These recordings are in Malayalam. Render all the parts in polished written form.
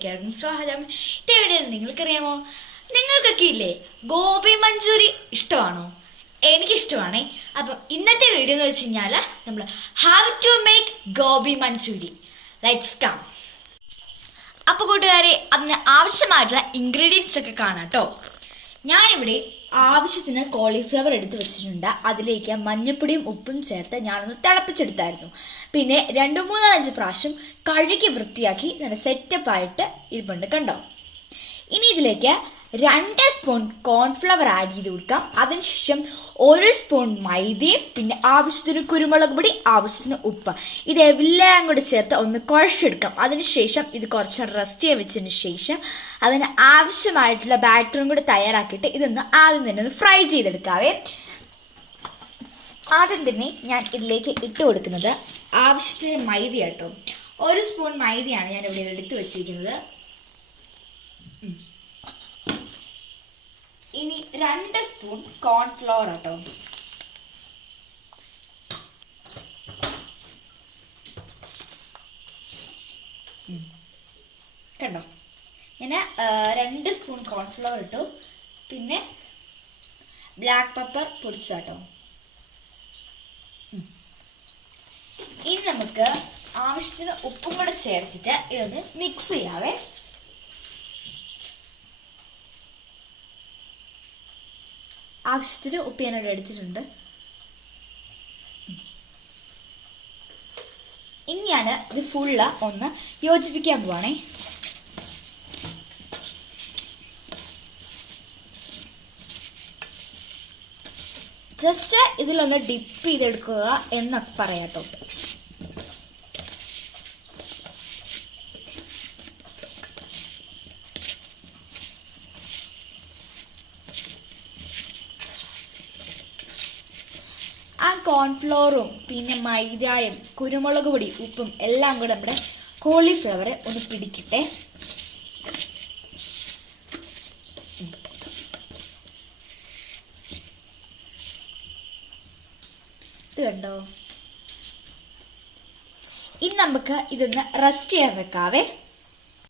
വീഡിയോയിലേക്കായിരുന്നു സ്വാഗതം. ഇതെവിടെയാണ് നിങ്ങൾക്കറിയാമോ? നിങ്ങൾക്കൊക്കെ ഇല്ലേ ഗോബി മഞ്ചൂരി ഇഷ്ടമാണോ? എനിക്കിഷ്ടമാണേ. അപ്പം ഇന്നത്തെ വീഡിയോ എന്ന് വെച്ച് കഴിഞ്ഞാൽ നമ്മൾ how to make gobi manchurian. Let's come. അപ്പോൾ കൂട്ടുകാരെ, അതിന് ആവശ്യമായിട്ടുള്ള ഇൻഗ്രീഡിയൻസ് ഒക്കെ കാണാം കേട്ടോ. ഞാനിവിടെ ആവശ്യത്തിന് കോളിഫ്ലവർ എടുത്ത് വെച്ചിട്ടുണ്ട്. അതിലേക്ക് മഞ്ഞപ്പൊടിയും ഉപ്പും ചേർത്ത് ഞാനൊന്ന് തിളപ്പിച്ചെടുത്തായിരുന്നു. പിന്നെ 2-3-5 പ്രാവശ്യം കഴുകി വൃത്തിയാക്കി നല്ല സെറ്റപ്പായിട്ട് ഇരിപ്പുണ്ട് കണ്ടോ. ഇനി ഇതിലേക്ക് 2 സ്പൂൺ കോൺഫ്ലവർ ആഡ് ചെയ്ത് കൊടുക്കാം. അതിനുശേഷം 1 സ്പൂൺ മൈദയും പിന്നെ ആവശ്യത്തിന് കുരുമുളക് പൊടി, ആവശ്യത്തിന് ഉപ്പ്, ഇതെല്ലാം കൂടി ചേർത്ത് ഒന്ന് കുഴച്ചെടുക്കാം. അതിനുശേഷം ഇത് കുറച്ച് റെസ്റ്റ് ചെയ്യാൻ വെച്ചതിന് ശേഷം അതിന് ആവശ്യമായിട്ടുള്ള ബാറ്ററും കൂടി തയ്യാറാക്കിയിട്ട് ഇതൊന്ന് ആദ്യം തന്നെ ഒന്ന് ഫ്രൈ ചെയ്തെടുക്കാവേ. ആദ്യം തന്നെ ഞാൻ ഇതിലേക്ക് ഇട്ട് കൊടുക്കുന്നത് ആവശ്യത്തിന് മൈദ കേട്ടോ. 1 സ്പൂൺ മൈദയാണ് ഞാൻ ഇവിടെ എടുത്ത് വെച്ചിരിക്കുന്നത്. ഇനി 2 സ്പൂൺ കോൺഫ്ലവർ കേട്ടോ. കണ്ടോ, ഞാൻ 2 സ്പൂൺ കോൺഫ്ലവർ ഇട്ടു. പിന്നെ ബ്ലാക്ക് പെപ്പർ പൊടിച്ചാട്ടോ. ഇനി നമുക്ക് ആവശ്യത്തിന് ഉപ്പും കൂടെ ചേർത്തിട്ട് ഇതൊന്ന് മിക്സ് ചെയ്യാവേ. ആവശ്യത്തിന് ഉപ്പ് ഞാനിവിടെ എടുത്തിട്ടുണ്ട്. ഇനി ഞാൻ ഇത് ഫുള്ള് ഒന്ന് യോജിപ്പിക്കാൻ പോവാണേ. ജസ്റ്റ് ഇതിലൊന്ന് ഡിപ്പ് ചെയ്തെടുക്കുക എന്നൊക്കെ പറയാട്ടോ. ആ കോൺഫ്ലോറും പിന്നെ മൈദയും കുരുമുളക് പൊടി ഉപ്പും എല്ലാം കൂടെ നമ്മുടെ കോളിഫ്ലവർ ഒന്ന് പിടിക്കട്ടെ. ഇത് കണ്ടോ. ഇനി നമുക്ക് ഇതൊന്ന് റെസ്റ്റ് ചെയ്യാൻ വെക്കാവേ.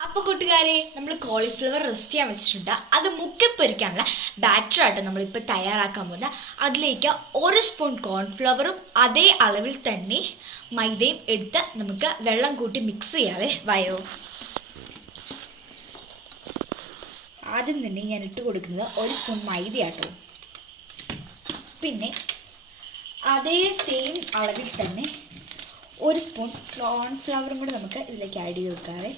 അപ്പോൾ കൂട്ടുകാരെ, നമ്മൾ കോളിഫ്ലവർ റെസ്റ്റ് ചെയ്യാൻ വെച്ചിട്ടുണ്ട്. അത് മുക്കിപ്പൊരിക്കാനുള്ള ബാറ്ററായിട്ട് നമ്മളിപ്പോൾ തയ്യാറാക്കാൻ പോകുന്നത്. അതിലേക്ക് 1 സ്പൂൺ കോൺഫ്ലവറും അതേ അളവിൽ തന്നെ മൈദയും എടുത്ത് നമുക്ക് വെള്ളം കൂട്ടി മിക്സ് ചെയ്യാവേ. വയോ. ആദ്യം തന്നെ ഞാൻ ഇട്ട് കൊടുക്കുന്നത് 1 സ്പൂൺ മൈദയാട്ടോ. പിന്നെ അതേ സെയിം അളവിൽ തന്നെ 1 സ്പൂൺ കോൺഫ്ലവറും കൂടെ നമുക്ക് ഇതിലേക്ക് ആഡ് ചെയ്ത് കൊടുക്കാവേ.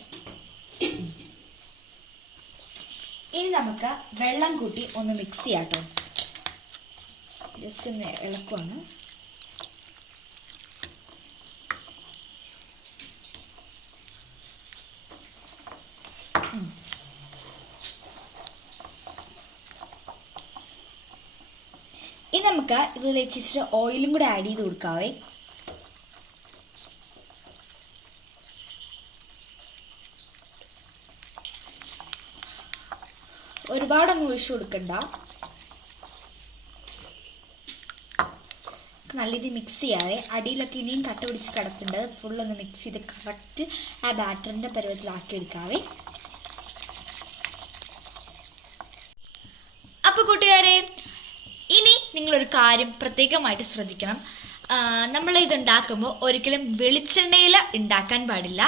ഇനി നമുക്ക് വെള്ളം കൂട്ടി ഒന്ന് മിക്സ് ചെയ്യാം കേട്ടോ. ജസ്റ്റ് ഒന്ന് ഇളക്കുവാണ്. ഇനി നമുക്ക് ഇതിലേക്ക് ഇച്ചിരി ഓയിലും കൂടെ ആഡ് ചെയ്ത് കൊടുക്കാവേ. ഒരുപാടൊന്നും ഒഴിച്ചു കൊടുക്കണ്ട. നല്ല രീതിയിൽ മിക്സ് ചെയ്യാവേ. അടിയിലൊക്കെ ഇനിയും കട്ട പിടിച്ച് കിടപ്പുണ്ട്. ഫുള്ളൊന്ന് മിക്സ് ചെയ്ത് കറക്റ്റ് ആ ബാറ്ററിൻ്റെ പരുവത്തിലാക്കി എടുക്കാവേ. അപ്പോൾ കൂട്ടുകാരെ, ഇനി നിങ്ങളൊരു കാര്യം പ്രത്യേകമായിട്ട് ശ്രദ്ധിക്കണം. നമ്മൾ ഇതുണ്ടാക്കുമ്പോൾ ഒരിക്കലും വെളിച്ചെണ്ണയിൽ ഉണ്ടാക്കാൻ പാടില്ല,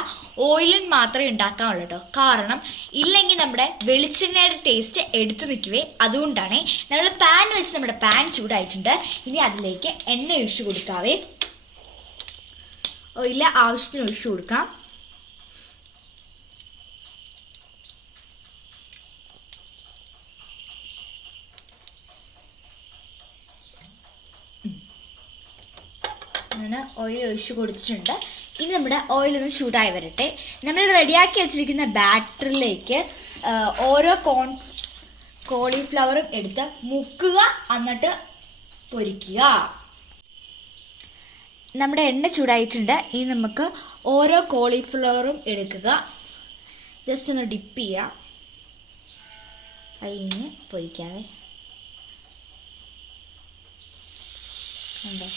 ഓയിലിൽ മാത്രമേ ഉണ്ടാക്കാനുള്ളൂ കേട്ടോ. കാരണം ഇല്ലെങ്കിൽ നമ്മുടെ വെളിച്ചെണ്ണയുടെ ടേസ്റ്റ് എടുത്തു നിൽക്കുവേ. അതുകൊണ്ടാണ് നമ്മൾ പാൻ വെച്ച് നമ്മുടെ പാൻ ചൂടായിട്ടുണ്ട്. ഇനി അതിലേക്ക് എണ്ണ ഒഴിച്ചു കൊടുക്കാവേ. ഓയില് ആവശ്യത്തിന് ഒഴിച്ചു കൊടുക്കാം. അങ്ങനെ ഓയിൽ ഒഴിച്ചു കൊടുത്തിട്ടുണ്ട്. ഇനി നമ്മുടെ ഓയിലൊന്ന് ചൂടായി വരട്ടെ. നമ്മൾ റെഡിയാക്കി വെച്ചിരിക്കുന്ന ബാറ്ററിലേക്ക് ഓരോ കോളിഫ്ലവറും എടുത്ത് മുക്കുക, എന്നിട്ട് പൊരിക്കുക. നമ്മുടെ എണ്ണ ചൂടായിട്ടുണ്ട്. ഇനി നമുക്ക് ഓരോ കോളിഫ്ലവറും എടുക്കുക, ജസ്റ്റ് ഒന്ന് ഡിപ്പ് ചെയ്യുക, അതിന് പൊരിക്കാവേ. ഉണ്ടോ?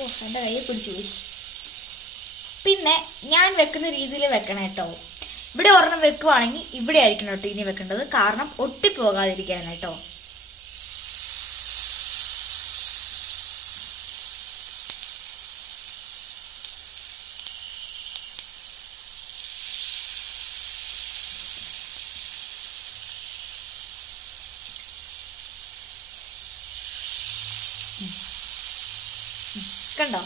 ഓ, എൻ്റെ കയ്യിൽ പിടിച്ചു പോയി. പിന്നെ ഞാൻ വെക്കുന്ന രീതിയിൽ വെക്കണം കേട്ടോ. ഇവിടെ ഒരെണ്ണം വെക്കുവാണെങ്കിൽ ഇവിടെ ആയിരിക്കണം കേട്ടോ ഇനി വെക്കേണ്ടത്, കാരണം ഒട്ടിപ്പോകാതിരിക്കാനായിട്ടോ. കണ്ടോ,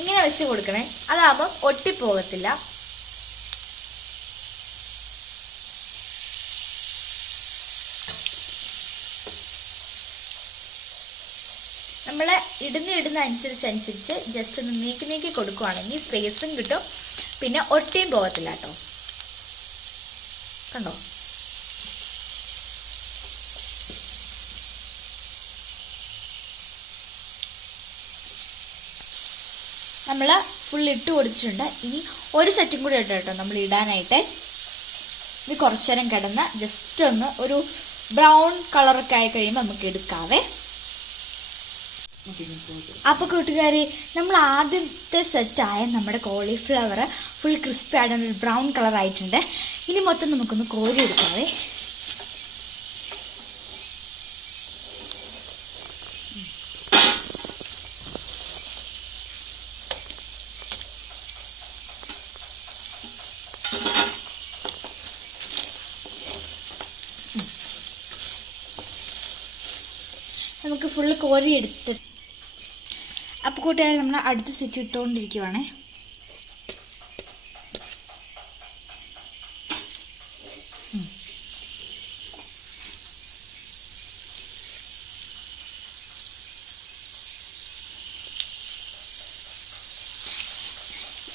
ഇങ്ങനെ വെച്ച് കൊടുക്കണേ, അതാകുമ്പോൾ ഒട്ടിപ്പോകത്തില്ല. നമ്മൾ ഇടുന്ന അനുസരിച്ച് ജസ്റ്റ് ഒന്ന് നീക്കി കൊടുക്കുവാണെങ്കിൽ സ്പേസും കിട്ടും, പിന്നെ ഒട്ടിയും പോകത്തില്ല കേട്ടോ. കണ്ടോ, നമ്മൾ ഫുൾ ഇട്ട് കൊടുത്തിട്ടുണ്ട്. ഇനി ഒരു സെറ്റും കൂടി ഇട്ട് കേട്ടോ നമ്മൾ ഇടാനായിട്ട്. ഇത് കുറച്ചു നേരം കിടന്ന് ജസ്റ്റ് ഒന്ന് ഒരു ബ്രൗൺ കളറൊക്കെ ആയി കഴിയുമ്പോൾ നമുക്ക് എടുക്കാവേ. അപ്പോൾ കൂട്ടുകാരെ, നമ്മൾ ആദ്യത്തെ സെറ്റായ നമ്മുടെ കോളിഫ്ലവർ ഫുൾ ക്രിസ്പി ആയിട്ട് ഒരു ബ്രൗൺ കളർ ആയിട്ടുണ്ട്. ഇനി മൊത്തം നമുക്കൊന്ന് കോരി എടുക്കാവേ. നമുക്ക് ഫുള്ള് കോരി എടുത്ത്. അപ്പോൾ കൂട്ടുകാരെ, നമ്മൾ അടുത്ത സെറ്റ് ഇട്ടുകൊണ്ടിരിക്കുവാണേ.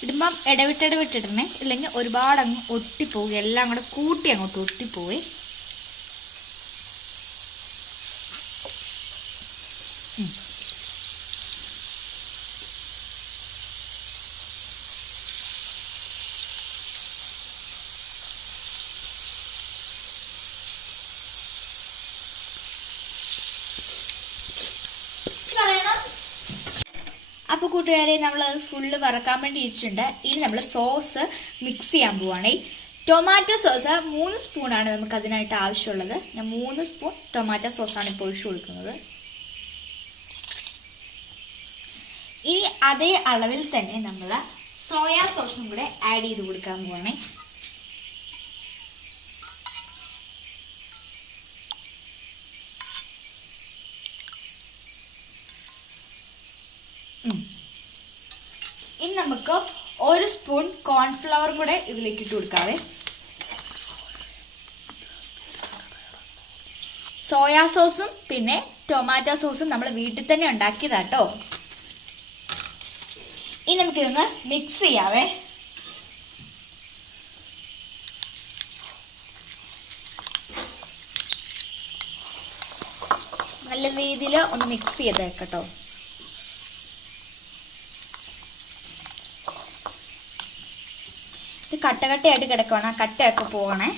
ഇടുമ്പം ഇടവിട്ടിടണേ, ഇല്ലെങ്കിൽ ഒരുപാട് അങ്ങ് ഒട്ടിപ്പോവുക, എല്ലാം കൂടെ കൂട്ടി അങ്ങോട്ട് ഒട്ടിപ്പോവേ. അപ്പോൾ കൂട്ടുകാരെ, നമ്മളത് ഫുള്ള് വറക്കാൻ വേണ്ടി ഇരിച്ചിട്ടുണ്ട്. ഇനി നമ്മൾ സോസ് മിക്സ് ചെയ്യാൻ പോവുകയാണേ. ടൊമാറ്റോ സോസ് 3 സ്പൂണാണ് നമുക്ക് അതിനായിട്ട് ആവശ്യമുള്ളത്. ഞാൻ 3 സ്പൂൺ ടൊമാറ്റോ സോസാണ് ഇപ്പോൾ ഒഴിച്ചു കൊടുക്കുന്നത്. ഇനി അതേ അളവിൽ തന്നെ നമ്മൾ സോയാ സോസും കൂടെ ആഡ് ചെയ്ത് കൊടുക്കാൻ പോവുകയാണേ. ഇനി നമുക്ക് 1 സ്പൂൺ കോൺഫ്ലവർ കൂടെ ഇതിലേക്ക് ഇട്ട് കൊടുക്കാവേ. സോയാ സോസും പിന്നെ ടൊമാറ്റോ സോസും നമ്മൾ വീട്ടിൽ തന്നെ ഉണ്ടാക്കിയതാട്ടോ. ഇനി നമുക്കിതൊന്ന് മിക്സ് ചെയ്യാവേ. നല്ല രീതിയിൽ ഒന്ന് മിക്സ് ചെയ്തേക്കട്ടോ. ഇത് കട്ടയായിട്ട് കിടക്കണം, ആ കട്ടയൊക്കെ പോകണേ.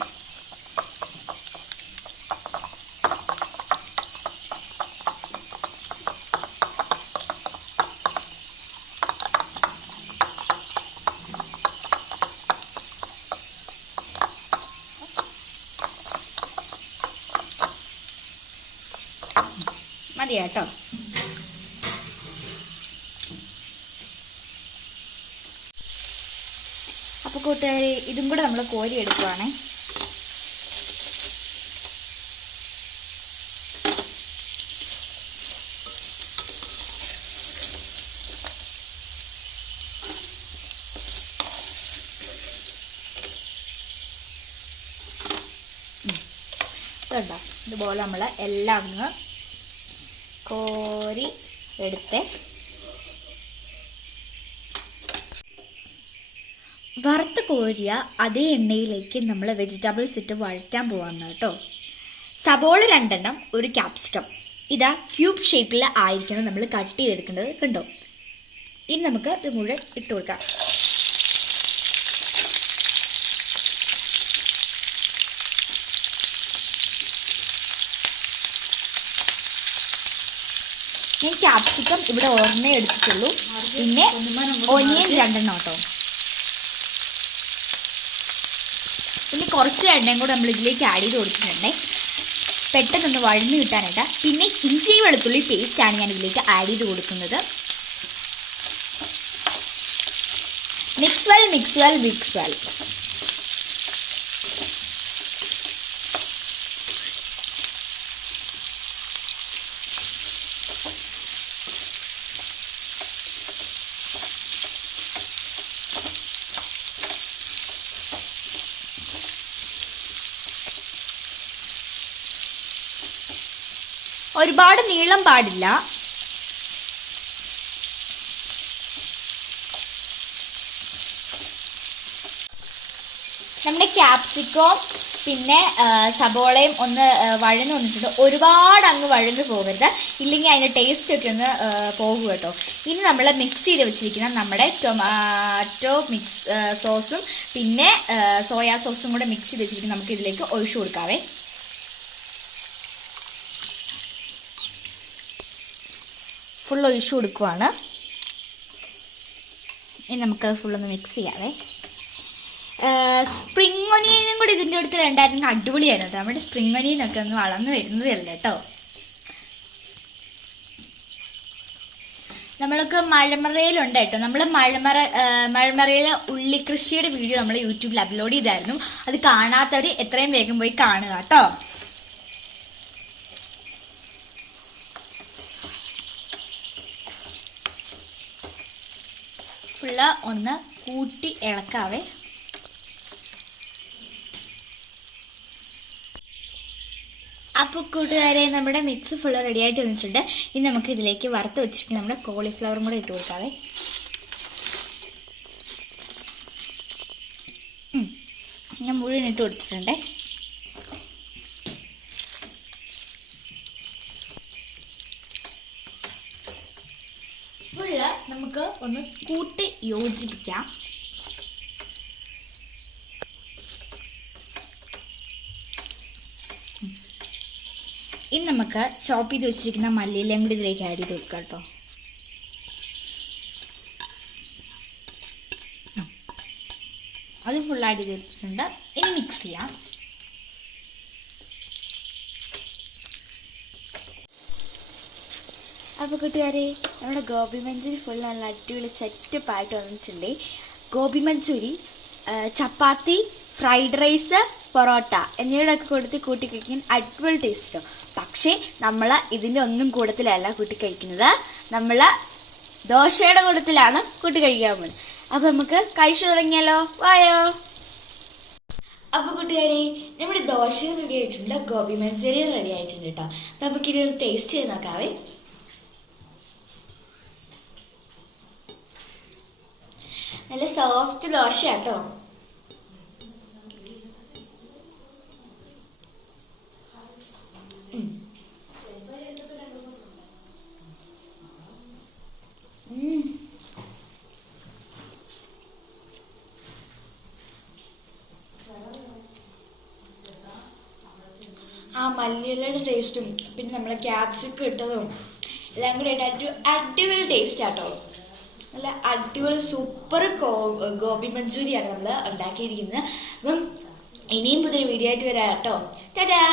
മതി കേട്ടോ. അപ്പോൾ കൂട്ടുകാരെ, ഇതും കൂടെ നമ്മൾ കോരി എടുക്കുവാണേ. ഇതുണ്ടോ, ഇതുപോലെ നമ്മൾ എല്ലാം അങ്ങ് കോരി എടുത്ത് വറുത്ത് കോരിയ അതേ എണ്ണയിലേക്ക് നമ്മൾ വെജിറ്റബിൾസ് ഇട്ട് വഴറ്റാൻ പോവാന്ന് കേട്ടോ. സബോള 2 എണ്ണം, ഒരു ക്യാപ്സിക്കം. ഇതാ ക്യൂബ് ഷേപ്പിൽ ആയിരിക്കണം നമ്മൾ കട്ട് ചെയ്തെടുക്കേണ്ടത്. കണ്ടോ, ഇനി നമുക്ക് ഇത് മുഴുവൻ ഇട്ട് കൊടുക്കാം. ഞാൻ ക്യാപ്സിക്കം ഇവിടെ ഒരെണ്ണേ എടുത്തിട്ടുള്ളൂ, പിന്നെ ഒനിയൻ 2 എണ്ണം കേട്ടോ. പിന്നെ കുറച്ച് എണ്ണയും കൂടെ നമ്മൾ ഇതിലേക്ക് ആഡ് ചെയ്ത് കൊടുത്തിട്ടുണ്ടേ, പെട്ടെന്നൊന്ന് വഴന്ന് കിട്ടാനായിട്ട്. പിന്നെ ഇഞ്ചി വെളുത്തുള്ളി പേസ്റ്റാണ് ഞാൻ ഇതിലേക്ക് ആഡ് ചെയ്ത് കൊടുക്കുന്നത്. Mix well mix well mix well. ഒരുപാട് നീളം പാടില്ല. നമ്മുടെ ക്യാപ്സിക്കവും പിന്നെ സബോളയും ഒന്ന് വഴന്ന് വന്നിട്ടുണ്ട്. ഒരുപാട് അങ്ങ് വഴന്ന് പോകരുത്, ഇല്ലെങ്കിൽ അതിൻ്റെ ടേസ്റ്റ് ഒക്കെ ഒന്ന് പോകും കേട്ടോ. ഇനി നമ്മൾ മിക്സ് ചെയ്ത് വെച്ചിരിക്കുന്ന നമ്മുടെ ടൊമാറ്റോ സോസും പിന്നെ സോയാ സോസും കൂടെ മിക്സ് ചെയ്ത് വെച്ചിരിക്കുന്ന നമുക്ക് ഇതിലേക്ക് ഒഴിച്ചു കൊടുക്കാവേ. ഫുൾ ഒഴിച്ചു കൊടുക്കുവാണ്. ഇനി നമുക്കത് ഫുള്ളൊന്ന് മിക്സ് ചെയ്യാവേ. സ്പ്രിംഗ് ഒനിയനും കൂടി ഇതിൻ്റെ അടുത്ത് രണ്ടായിരുന്നു, അടിപൊളിയായിരുന്നു കേട്ടോ. നമ്മുടെ സ്പ്രിംഗ് ഒനിയനൊക്കെ ഒന്ന് വളർന്നു വരുന്നതല്ല കേട്ടോ. നമ്മൾക്ക് മഴമറയിലുണ്ട് കേട്ടോ. നമ്മൾ മഴമറയിലെ ഉള്ളിക്കൃഷിയുടെ വീഡിയോ നമ്മൾ യൂട്യൂബിൽ അപ്ലോഡ് ചെയ്തായിരുന്നു. അത് കാണാത്തവർ എത്രയും വേഗം പോയി കാണുക കേട്ടോ. ഫുള്ള് ഒന്ന് കൂട്ടി ഇളക്കാവേ. അപ്പോൾ കൂട്ടുകാരെ, നമ്മുടെ മിക്സ് ഫുള്ള് റെഡി ആയിട്ട് വന്നിട്ടുണ്ട്. ഇനി നമുക്ക് ഇതിലേക്ക് വറുത്ത് വെച്ചിരിക്കുന്ന നമ്മുടെ കോളിഫ്ലവറും കൂടെ ഇട്ട് കൊടുക്കാവേ. ഞാൻ മുഴുവൻ ഇട്ട് കൊടുത്തിട്ടുണ്ട്. ഫുള്ള് നമുക്ക് ഒന്ന് കൂട്ടി യോജിപ്പിക്കാം. ഇനി നമുക്ക് ചോപ്പ് ചെയ്ത് വെച്ചിരിക്കുന്ന മല്ലിയിലയും കൂടി ഇതിലേക്ക് ആഡ് ചെയ്ത് കൊടുക്കാം കേട്ടോ. അത് ഫുൾ ആഡ് ചെയ്ത് വെച്ചിട്ടുണ്ട്. ഇനി മിക്സ് ചെയ്യാം. അപ്പോൾ കൂട്ടുകാരെ, നമ്മുടെ ഗോബി മഞ്ചൂരി ഫുൾ നല്ല അടിപൊളി സെറ്റപ്പ് ആയിട്ട് വന്നിട്ടുണ്ട്. ഗോബി മഞ്ചൂരി ചപ്പാത്തി, ഫ്രൈഡ് റൈസ്, പൊറോട്ട എന്നിവയൊക്കെ കൊടുത്ത് കൂട്ടി കഴിക്കാൻ അടിപൊളി ടേസ്റ്റ് കിട്ടും. പക്ഷേ നമ്മൾ ഇതിൻ്റെ ഒന്നും കൂട്ടത്തിലല്ല കൂട്ടി കഴിക്കുന്നത്, നമ്മൾ ദോശയുടെ കൂട്ടത്തിലാണ് കൂട്ടി കഴിക്കാൻ പോകുന്നത്. അപ്പോൾ നമുക്ക് കഴിച്ചു തുടങ്ങിയാലോ? വായോ. അപ്പോൾ കൂട്ടുകാരെ, നമ്മുടെ ദോശ റെഡി ആയിട്ടുണ്ട്, ഗോബി മഞ്ചൂരി റെഡി ആയിട്ടുണ്ട് കേട്ടോ. നമുക്കിത് ടേസ്റ്റ് ചെയ്ത് നോക്കാവേ. നല്ല സോഫ്റ്റ് ദോശയാട്ടോ. ആ മല്ലിയിലയുടെ ടേസ്റ്റും പിന്നെ നമ്മളെ ക്യാപ്സിക്കം ഇട്ടതും എല്ലാം കൂടി ആയിട്ട് അടിപൊളി ടേസ്റ്റ് ആട്ടോ. നല്ല അടിപൊളി സൂപ്പർ ഗോബി മഞ്ചൂരിയാണ് നമ്മൾ ഉണ്ടാക്കിയിരിക്കുന്നത്. അപ്പം ഇനിയും പുതിയൊരു വീഡിയോ ആയിട്ട് വരാം കേട്ടോ. ടാറ്റാ.